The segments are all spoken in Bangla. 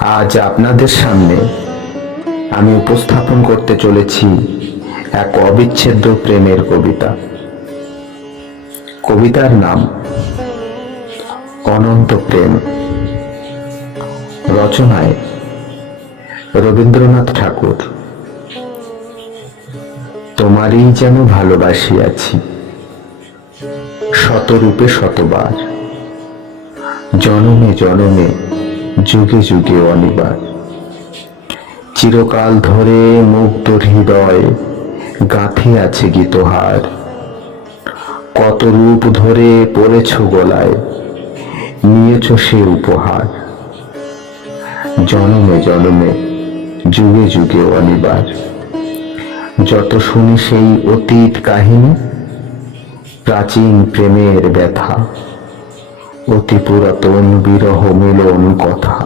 আজ আপনাদের সামনে আমি উপস্থাপন করতে চলেছি এক অবিচ্ছেদ্য প্রেমের কবিতা। কবিতার নাম অনন্ত প্রেম। রচনায় রবীন্দ্রনাথ ঠাকুর। তোমারই যেন ভালোবাসিয়াছি শতরূপে শতবার, জনমে জনমে যুগে যুগে অনিবার। চিরকাল ধরে মুগ্ধ হৃদয় গাঁথে আছে গীতহার, কত রূপ ধরে পড়েছ গলায়, নিয়েছ সে উপহার। জনমে জনমে যুগে যুগে অনিবার। যত শুনি সেই অতীত কাহিনী, প্রাচীন প্রেমের ব্যথা, অতি পুরাতন বিরহ মিলন কথা।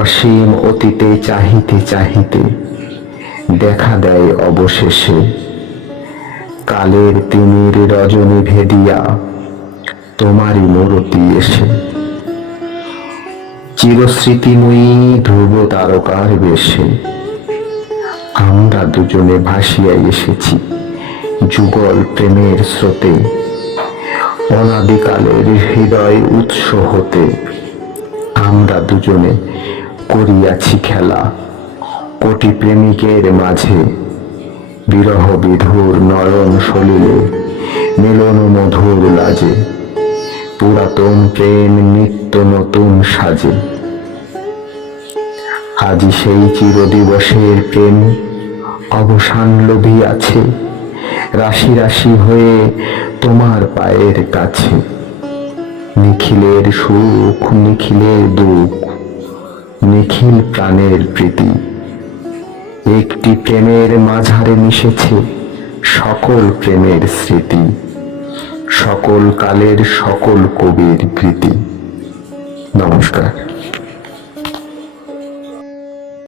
অসীম অতীতে চাহিতে চাহিতে দেখা দেয় অবশেষে, কালের তিমির রজনী ভেদিয়া তোমারই মূরতি এসে। চিরস্মৃতিময়ী ধ্রুব তারকার বেশে আমরা দুজনে ভাসিয়া এসেছি যুগল প্রেমের স্রোতে। অনাদিকালের হৃদয় উৎস হতে আমরা দুজনে করিয়াছি খেলা কোটি প্রেমিকের মাঝে। বিরহ বিধুর নয়ন সলিলে মিলন মধুর লাজে, পুরাতন প্রেম নিত্য নতুন সাজে। আজি সেই চিরদিবসের প্রেম অবসান লভিয়াছে, রাশি রাশি হয়ে তোমার পায়ের কাছে। নিখিলের সুখ নিখিলের দুঃখ, নিখিল প্রাণের প্রীতি, একটি প্রেমের মাঝারে মিশেছে সকল প্রেমের স্মৃতি, সকল কালের সকল কবির কৃতি। নমস্কার।